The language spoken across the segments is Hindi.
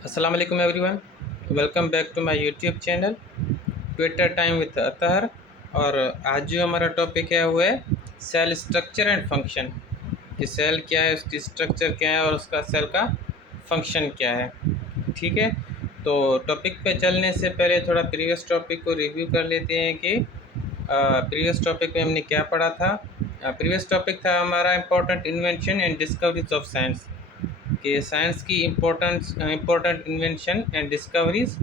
अस्सलाम वालेकुम everyone, welcome back to my YouTube channel Twitter time with Athar. और आज जो हमारा टॉपिक है वो है सेल स्ट्रक्चर एंड फंक्शन। कि सेल क्या है, उसकी स्ट्रक्चर क्या है और उसका सेल का फंक्शन क्या है। ठीक है, तो टॉपिक पे चलने से पहले थोड़ा प्रीवियस टॉपिक को रिव्यू कर लेते हैं कि प्रीवियस टॉपिक में हमने क्या पढ़ा था। प्रीवियस टॉपिक था हमारा important invention and discoveries of science, कि साइंस की इम्पोर्टेंट इन्वेंशन एंड डिस्कवरीज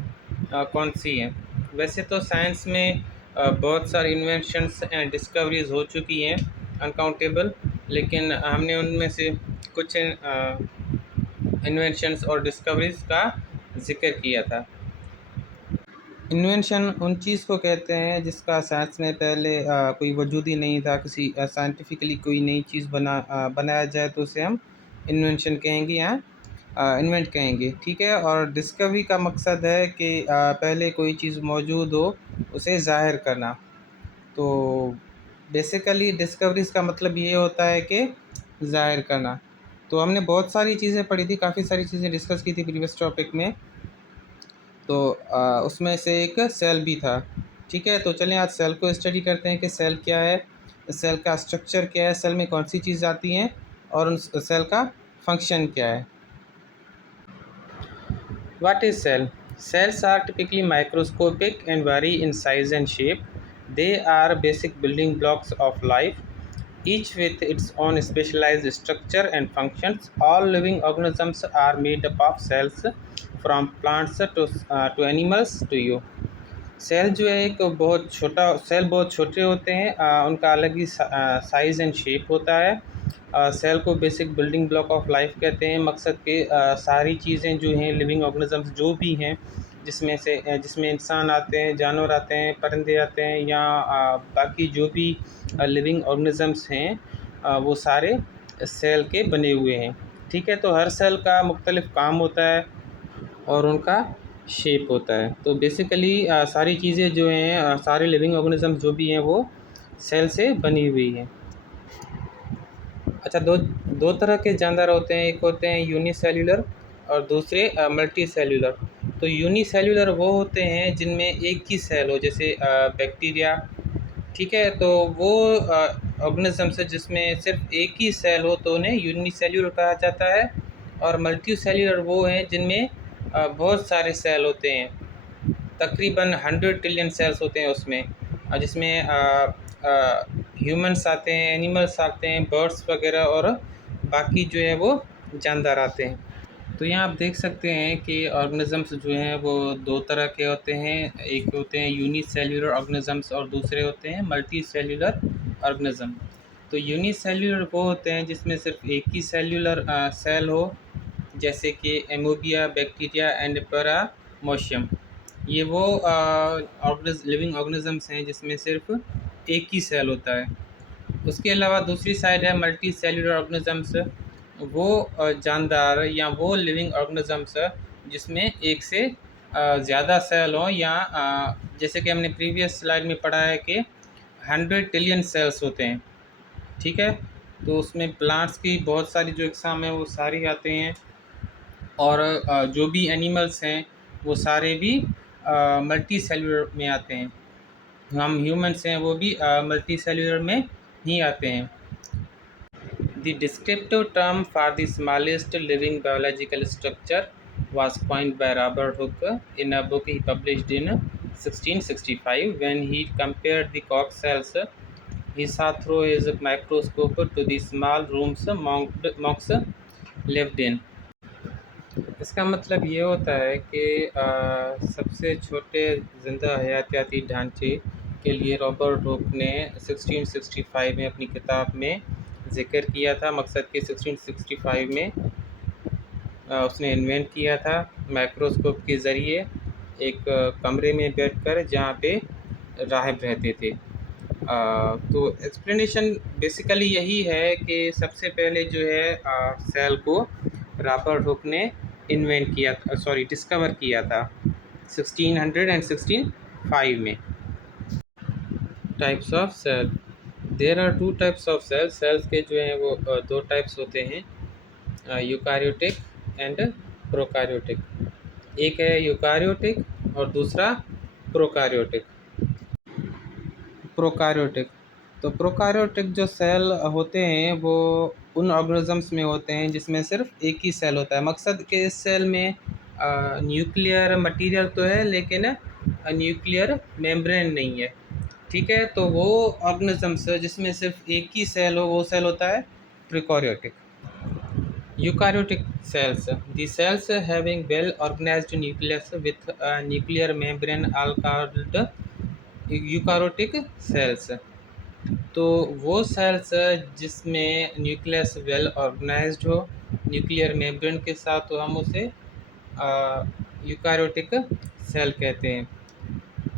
कौन सी हैं। वैसे तो साइंस में बहुत सारी इन्वेंशंस एंड डिस्कवरीज हो चुकी हैं, अनकाउंटेबल, लेकिन हमने उनमें से कुछ इन्वेंशंस और डिस्कवरीज का जिक्र किया था। इन्वेंशन उन चीज़ को कहते हैं जिसका साइंस में पहले कोई वजूद ही नहीं था। किसी साइंटिफिकली कोई नई चीज़ बनाया जाए तो उसे हम इन्वेंशन कहेंगे या इन्वेंट कहेंगे। ठीक है, और डिस्कवरी का मकसद है कि पहले कोई चीज़ मौजूद हो उसे ज़ाहिर करना। तो बेसिकली डिस्कवरीज का मतलब ये होता है कि ज़ाहिर करना। तो हमने बहुत सारी चीज़ें पढ़ी थी, काफ़ी सारी चीज़ें डिस्कस की थी प्रीवियस टॉपिक में। तो उसमें से एक सेल भी था। ठीक है, तो चलें आज सेल को स्टडी करते हैं कि सेल क्या है, सेल का स्ट्रक्चर क्या है, सेल में कौन सी चीज़ आती हैं और उन सेल का फंक्शन क्या है। What is cell? Cells are typically microscopic and vary in size and shape. They are basic building blocks of life, each with its own specialized structure and functions. All living organisms are made up of cells, from plants to animals to you. Cell जो है एक बहुत छोटा सेल, बहुत छोटे होते हैं, उनका अलग ही साइज़ एंड शेप होता है। सेल को basic building block of life कहते हैं। मकसद के सारी चीज़ें जो हैं, लिविंग ऑर्गेनिजम्स जो भी हैं, जिसमें इंसान आते हैं, जानवर आते हैं, परिंदे आते हैं, या बाकी जो भी लिविंग ऑर्गेनिजम्स हैं, वो सारे सेल के बने हुए हैं। ठीक है, तो हर सेल का मुख्तलिफ काम होता है और उनका शेप होता है। तो बेसिकली सारी चीज़ें जो हैं, सारे लिविंग ऑर्गेनिजम्स जो भी हैं वो सेल से बनी हुई हैं। अच्छा, दो दो तरह के जानदार होते हैं, एक होते हैं यूनिसेल्यूलर और दूसरे मल्टी सेल्यूलर। तो यूनिसेल्यूलर वो होते हैं जिनमें एक ही सेल हो, जैसे बैक्टीरिया। ठीक है, तो वो ऑर्गेनिजम्स है जिसमें सिर्फ एक ही सेल हो तो उन्हें यूनिसेल्यूलर कहा जाता है। और मल्टी सेल्यूलर वो हैं जिनमें बहुत सारे सेल होते हैं, तकरीबन 100 ट्रिलियन सेल्स होते हैं उसमें, जिसमें ह्यूमंस आते हैं, एनिमल्स आते हैं, बर्ड्स वगैरह, और बाकी जो है वो जानदार आते हैं। तो यहाँ आप देख सकते हैं कि ऑर्गेनिजम्स जो हैं वो दो तरह के होते हैं, एक होते हैं यूनिसेल्यूलर ऑर्गेनिजम्स और दूसरे होते हैं मल्टी सेल्यूलर ऑर्गेनिज्म। तो यूनिसेल्यूलर वो होते हैं जिसमें सिर्फ एक ही सेल्यूलर सेल हो, जैसे कि एमोबिया, बैक्टीरिया एंड पैरामोशियम। ये वो लिविंग ऑर्गेनिजम्स हैं जिसमें सिर्फ एक ही सेल होता है। उसके अलावा दूसरी साइड है मल्टी सेल्यूलर ऑर्गेनिजम्स। वो जानदार या वो लिविंग ऑर्गेनिजम्स जिसमें एक से ज़्यादा सेल हों, या जैसे कि हमने प्रीवियस स्लाइड में पढ़ा है कि 100 ट्रिलियन सेल्स होते हैं। ठीक है, तो उसमें प्लांट्स की बहुत सारी जो इकसाम है वो सारी आते हैं, और जो भी एनिमल्स हैं वो सारे भी मल्टी सेल्यूलर में आते हैं। हम ह्यूमंस हैं वो भी मल्टी सेल्यूलर में ही आते हैं। The descriptive term for the smallest living biological structure was coined by Robert Hooke in a book he published in 1665 when he compared the cork cells he saw through his microscope to the small rooms monks lived in. इसका मतलब ये होता है कि सबसे छोटे ज़िंदा हयातियाती ढांचे के लिए रॉबर्ट हुक ने 1665 में अपनी किताब में ज़िक्र किया था। मकसद कि 1665 में उसने इन्वेंट किया था माइक्रोस्कोप के ज़रिए, एक कमरे में बैठकर जहाँ पे राहब रहते थे। तो एक्सप्लेनेशन बेसिकली यही है कि सबसे पहले जो है सेल को रॉबर्ट हुक ने इन्वेंट किया था, डिस्कवर किया था 1665 में। Types of cell, there are two types of cells के जो हैं वो दो टाइप्स होते हैं, यूकारियोटिक एंड प्रोकारियोटिक। एक है यूकारियोटिक और दूसरा प्रोकारियोटिक। प्रोकारियोटिक, तो प्रोकारियोटिक जो सेल होते हैं वो उन ऑर्गेनिजम्स में होते हैं जिसमें सिर्फ एक ही सेल होता है। मकसद के इस सेल में न्यूक्लियर मटेरियल तो है लेकिन न्यूक्लियर मेम्ब्रेन नहीं है। ठीक है, तो वो ऑर्गेनिजम्स जिसमें सिर्फ एक ही सेल हो वो सेल होता है प्रोकारियोटिक। Eukaryotic cells, the cells having well organized nucleus with a nuclear membrane are called eukaryotic cells. तो वो सेल्स जिसमें न्यूक्लियस वेल ऑर्गेनाइज्ड हो, न्यूक्लियर मेम्ब्रेन के साथ, तो हम उसे यूकारोटिक सेल कहते हैं।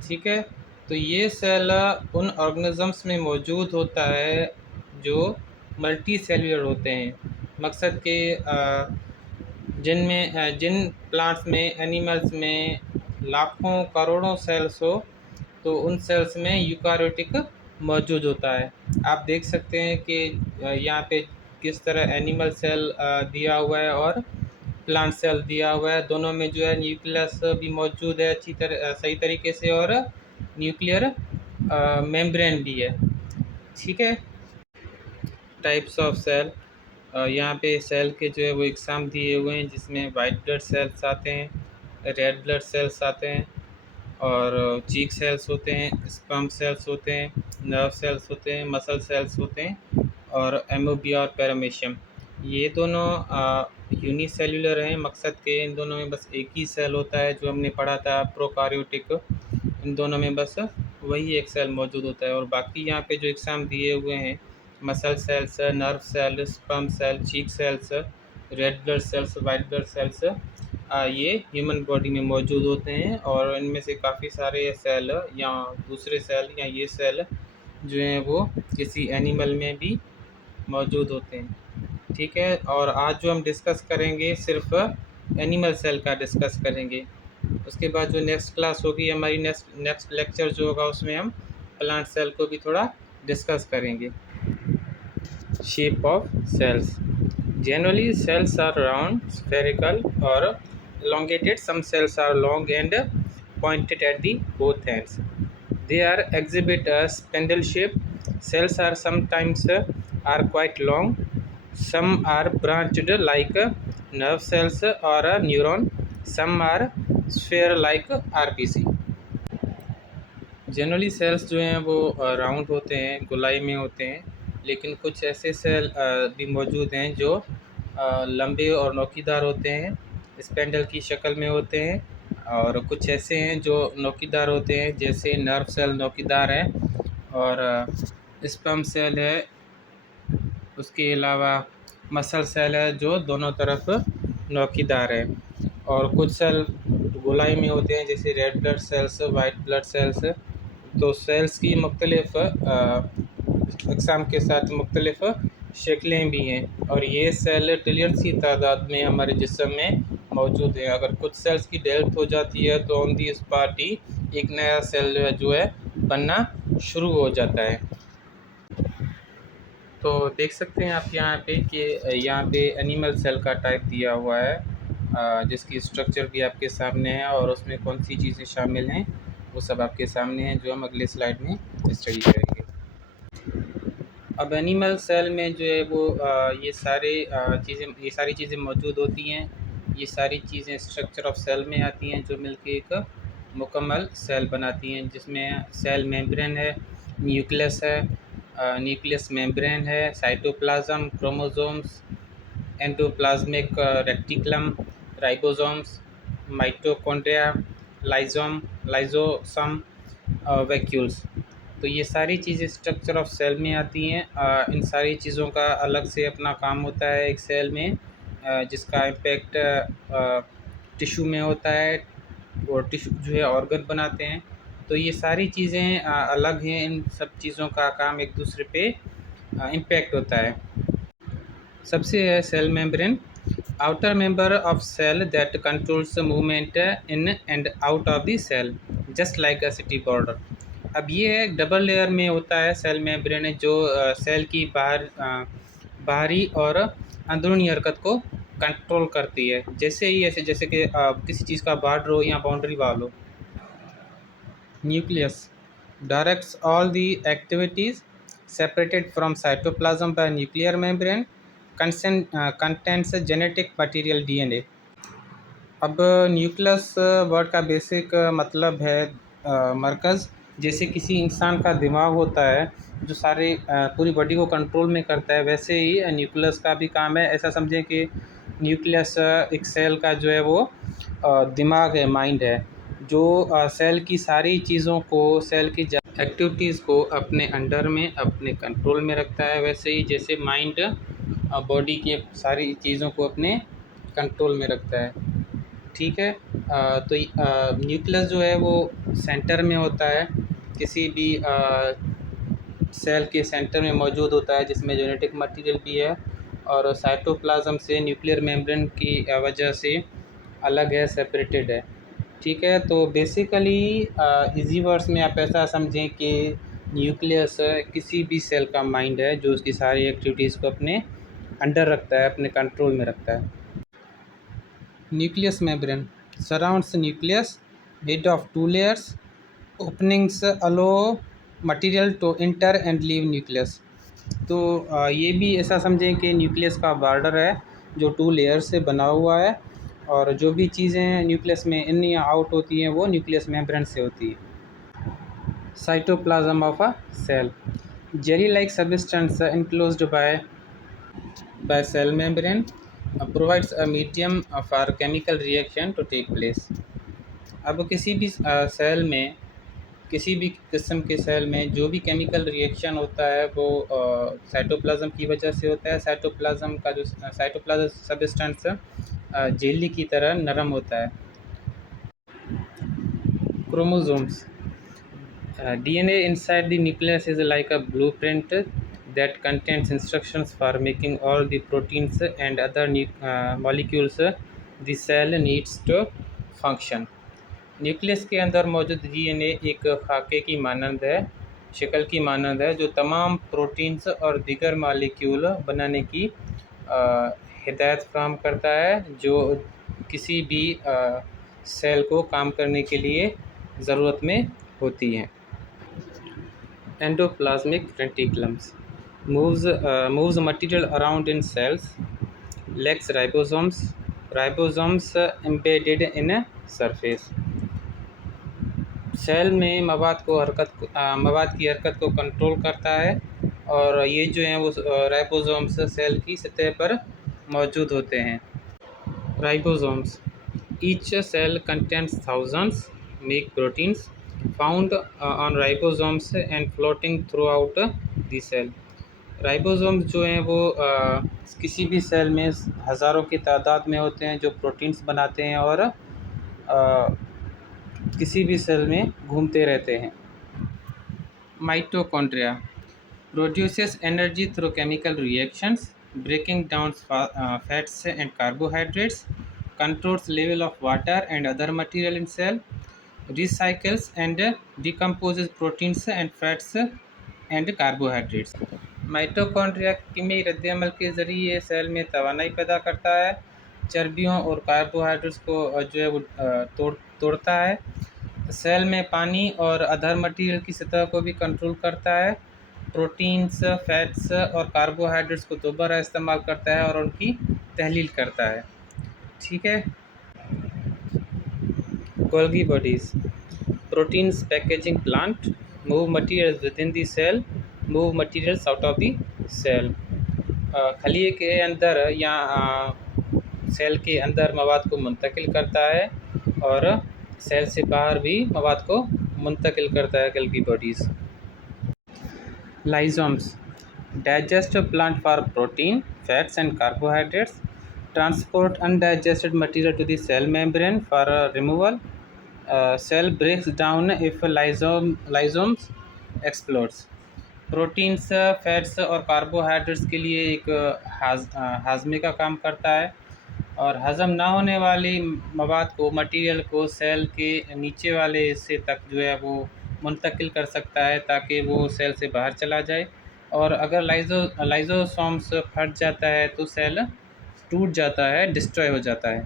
ठीक है, तो ये सेल उन ऑर्गेनिजम्स में मौजूद होता है जो मल्टी सेल्यूलर होते हैं। मकसद के जिन प्लांट्स में, एनिमल्स में लाखों करोड़ों सेल्स हो, तो उन सेल्स में यूकारियोटिक मौजूद होता है। आप देख सकते हैं कि यहाँ पे किस तरह एनिमल सेल दिया हुआ है और प्लांट सेल दिया हुआ है। दोनों में जो है न्यूक्लियस भी मौजूद है अच्छी तरह, सही तरीके से, और न्यूक्लियर मेम्ब्रेन भी है। ठीक है, टाइप्स ऑफ सेल, यहाँ पे सेल के जो है वो एग्जाम दिए हुए हैं जिसमें वाइट ब्लड सेल्स आते हैं, रेड ब्लड सेल्स आते हैं, और चीक सेल्स होते हैं, स्पर्म सेल्स होते हैं, नर्व सेल्स होते हैं, मसल सेल्स होते हैं, और एमोबिया और पैरामीशियम। ये दोनों यूनिसेल्युलर हैं। मकसद के इन दोनों में बस एक ही सेल होता है, जो हमने पढ़ा था प्रोकारियोटिक। इन दोनों में बस वही एक सेल मौजूद होता है, और बाकी यहाँ पे जो एग्जाम दिए हुए हैं, muscle cells, nerve cell, sperm cell, cheek cells, red blood cells, white blood cells, ये ह्यूमन बॉडी में मौजूद होते हैं। और इनमें से काफ़ी सारे सेल या दूसरे सेल या ये सेल जो हैं वो किसी एनिमल में भी मौजूद होते हैं। ठीक है, और आज जो हम डिस्कस करेंगे सिर्फ एनिमल सेल का डिस्कस करेंगे। उसके बाद जो नेक्स्ट क्लास होगी हमारी, नेक्स्ट लेक्चर जो होगा, उसमें हम प्लांट सेल को भी थोड़ा डिस्कस करेंगे। Shape of cells, generally cells are round, spherical or elongated. Some cells are long and pointed at the both ends. They are exhibit a spindle shape. Cells are sometimes are quite long. Some are branched like nerve cells or a neuron. Some are sphere like RBC. Generally cells जो हैं वो राउंड होते हैं, गोलाई में होते हैं, लेकिन कुछ ऐसे सेल भी मौजूद हैं जो लंबे और नोकीदार होते हैं, स्पेंडल की शक्ल में होते हैं, और कुछ ऐसे हैं जो नोकीदार होते हैं, जैसे नर्व सेल नोकीदार है, और स्पर्म सेल है। उसके अलावा मसल सेल है जो दोनों तरफ नोकीदार है, और कुछ सेल गोलाई में होते हैं, जैसे red blood cells, white blood sales. तो सेल्स की मुख्तलिफ अक़साम के साथ मुख्तलिफ शक्लें भी हैं, और ये सेल ट्रिलियन सी तादाद में हमारे जिस्म में मौजूद है। अगर कुछ सेल्स की डेथ हो जाती है तो ऑन दी स्पॉट ही एक नया सेल जो है बनना शुरू हो जाता है। तो देख सकते हैं आप यहाँ पे कि यहाँ पे एनिमल सेल का टाइप दिया हुआ है, जिसकी स्ट्रक्चर भी आपके सामने है, और उसमें कौन सी चीज़ें शामिल हैं वो सब आपके सामने है, जो हम अगले स्लाइड में स्टडी करेंगे। अब एनिमल सेल में जो है वो ये सारी चीज़ें मौजूद होती हैं। ये सारी चीज़ें स्ट्रक्चर ऑफ सेल में आती हैं, जो मिलके एक मुकम्मल सेल बनाती हैं, जिसमें सेल मेम्ब्रेन है, न्यूक्लियस है, न्यूक्लियस मेम्ब्रेन है, cytoplasm, chromosomes, endoplasmic reticulum, ribosomes, mitochondria, lysosome, vacuoles. तो ये सारी चीज़ें स्ट्रक्चर ऑफ सेल में आती हैं। इन सारी चीज़ों का अलग से अपना काम होता है एक सेल में, जिसका इम्पेक्ट टिश्यू में होता है, और टिश्यू जो है ऑर्गन बनाते हैं। तो ये सारी चीज़ें अलग हैं, इन सब चीज़ों का काम एक दूसरे पे इम्पेक्ट होता है। सबसे है cell membrane, outer member of cell that controls the movement in and out of the cell, just like a city border. अब ये एक डबल लेयर में होता है सेल मेम्ब्रेन, जो सेल की बाहरी और अंदरूनी हरकत को कंट्रोल करती है। जैसे कि किसी चीज़ का बॉर्डर हो या बाउंड्री वाल हो। Nucleus directs all the activities separated from cytoplasm by nuclear membrane, contains genetic material DNA। अब न्यूक्लियस वर्ड का बेसिक मतलब है मरकज़। जैसे किसी इंसान का दिमाग होता है जो सारे पूरी बॉडी को कंट्रोल में करता है, वैसे ही न्यूक्लियस का भी काम है। ऐसा समझें कि न्यूक्लियस एक सेल का जो है वो दिमाग है, माइंड है, जो सेल की सारी चीज़ों को, सेल की एक्टिविटीज़ को अपने अंडर में, अपने कंट्रोल में रखता है। वैसे ही जैसे माइंड बॉडी के सारी चीज़ों को अपने कंट्रोल में रखता है। ठीक है। तो न्यूक्लियस जो है वो सेंटर में होता है, किसी भी सेल के सेंटर में मौजूद होता है, जिसमें जेनेटिक मटेरियल भी है और साइटोप्लाज्म से न्यूक्लियर मेम्ब्रेन की वजह से अलग है, सेपरेटेड है। ठीक है। तो बेसिकली इजी वर्ड्स में आप ऐसा समझें कि न्यूक्लियस किसी भी सेल का माइंड है जो उसकी सारी एक्टिविटीज़ को अपने अंडर रखता है, अपने कंट्रोल में रखता है। Nucleus membrane surrounds the nucleus, made of two layers. Openings allow material to enter and leave nucleus। तो ये भी ऐसा समझें कि न्यूक्लियस का बॉर्डर है जो 2 लेयर से बना हुआ है, और जो भी चीज़ें न्यूक्लियस में इन या आउट होती हैं वो न्यूक्लियस मेम्ब्रेन से होती है। Cytoplasm of a cell jelly like substance enclosed by cell membrane provides a medium for chemical reaction to take place। अब किसी भी सेल में, किसी भी किस्म के सेल में जो भी केमिकल रिएक्शन होता है वो साइटोप्लाज्म की वजह से होता है। साइटोप्लाज्म का जो साइटोप्लाज्म सब्सटेंस जेली की तरह नरम होता है। Chromosomes DNA inside the nucleus is like a blueprint that contains instructions for making all the proteins and other molecules the cell needs to function। Nucleus के अंदर मौजूद DNA एक खाके की मानंद है, शक्ल की मानंद है, जो तमाम प्रोटीन्स और दीगर मालिक्यूल बनाने की हिदायत फराहम करता है, जो किसी भी सेल को काम करने के लिए ज़रूरत में होती हैं। Endoplasmic reticulums moves material around in cells, lacks ribosomes embedded in a surface। Cell में मवाद की हरकत को कंट्रोल करता है, और ये जो हैं वो राइबोसोम्स सेल की सतह पर मौजूद होते हैं। Ribosomes each cell contains thousands make proteins found on ribosomes and floating throughout the cell. Ribosomes जो हैं वो किसी भी सेल में हज़ारों की तादाद में होते हैं, जो प्रोटीन्स बनाते हैं और किसी भी सेल में घूमते रहते हैं। Mitochondria produces energy through chemical reactions, breaking down fats and carbohydrates, controls level of water and other material in cell, recycles and decomposes proteins and fats and carbohydrates. Mitochondria कीमियाई रद्द-ए-अमल के ज़रिए सेल में तवानाई पैदा करता है, चर्बियों और कार्बोहाइड्रेट्स को जो है वो तोड़ता है, सेल में पानी और अदर मटेरियल की सतह को भी कंट्रोल करता है, प्रोटीन्स, फैट्स और कार्बोहाइड्रेट्स को दोबारा इस्तेमाल करता है और उनकी तहलील करता है। ठीक है। Golgi bodies proteins packaging plant move materials within the cell, move materials out of the cell. खलिए के अंदर या सेल के अंदर मवाद को मुंतकिल करता है और सेल से बाहर भी मवाद को मुंतकिल करता है Golgi bodies. Lysosomes digest plant for protein, fats and carbohydrates, transport undigested material to the cell membrane for removal, cell breaks down if lysosomes explodes. Proteins, fats और कार्बोहाइड्रेट्स के लिए एक हाजमे का काम करता है, और हज़म ना होने वाली मवाद को, मटेरियल को सेल के नीचे वाले हिस्से तक जो है वो मुंतकिल कर सकता है ताकि वो सेल से बाहर चला जाए। और अगर लाइजोसोम्स फट जाता है तो सेल टूट जाता है, डिस्ट्रॉय हो जाता है।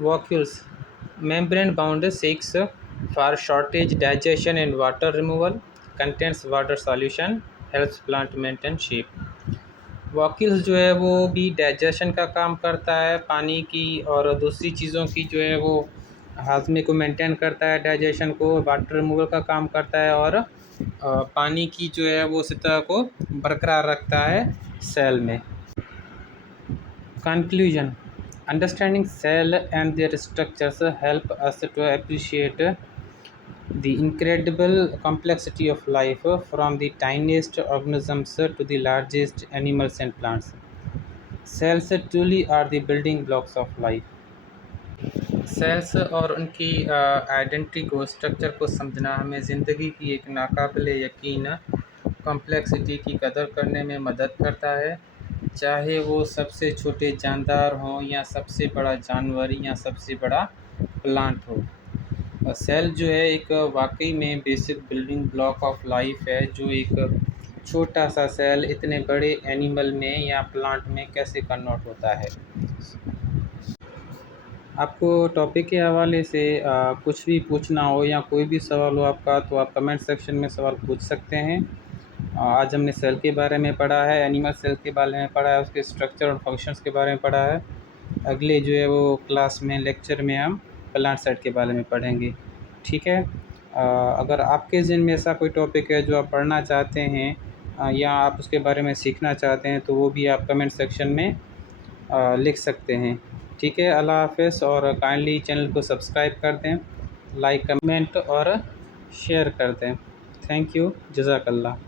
Vacuoles membrane bound seeks for shortage digestion and water removal, contains water solution, helps plant maintain shape। Vacuoles जो है वो भी डाइजेशन का काम करता है पानी की, और दूसरी चीज़ों की जो है वो हाजमे को मेंटेन करता है, डाइजेशन को, वाटर रिमूवल का काम करता है, और पानी की जो है वो सतह को बरकरार रखता है सेल में। Conclusion: understanding cell and their structures help us to appreciate the incredible complexity of life, from the tiniest organisms to the largest animals and plants. Cells truly are the building blocks of life. Cells और उनकी आइडेंटिटी को, स्ट्रक्चर को समझना हमें ज़िंदगी की एक नाकाबिले यकीन कॉम्प्लेक्सिटी की कदर करने में मदद करता है, चाहे वो सबसे छोटे जानदार हों या सबसे बड़ा जानवर या सबसे बड़ा प्लांट हो। सेल जो है एक वाकई में basic building block of life है, जो एक छोटा सा सेल इतने बड़े एनिमल में या प्लांट में कैसे कन्वर्ट होता है। आपको टॉपिक के हवाले से कुछ भी पूछना हो या कोई भी सवाल हो आपका, तो आप कमेंट सेक्शन में सवाल पूछ सकते हैं। आज हमने सेल के बारे में पढ़ा है, एनिमल सेल के बारे में पढ़ा है, उसके स्ट्रक्चर और फंक्शंस के बारे में पढ़ा है। अगले जो है वो क्लास में, लेक्चर में हम प्लांट साइड के बारे में पढ़ेंगे। ठीक है। अगर आपके ज़हन में ऐसा कोई टॉपिक है जो आप पढ़ना चाहते हैं या आप उसके बारे में सीखना चाहते हैं, तो वो भी आप कमेंट सेक्शन में लिख सकते हैं। ठीक है। अल्लाह हाफ़िज़, और काइंडली चैनल को सब्सक्राइब कर दें, लाइक, कमेंट और शेयर कर दें। Thank you. जज़ाकल्लाह।